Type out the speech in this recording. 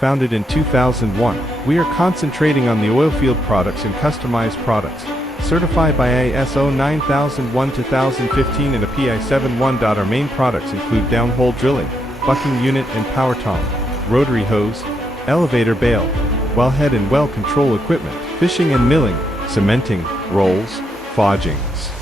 Founded in 2001, we are concentrating on the oilfield products and customized products. Certified by ISO 9001-2015 and a PI 71. Our main products include downhole drilling, bucking unit and power tong, rotary hose, elevator bale, wellhead and well control equipment, fishing and milling, cementing, rolls, forgings.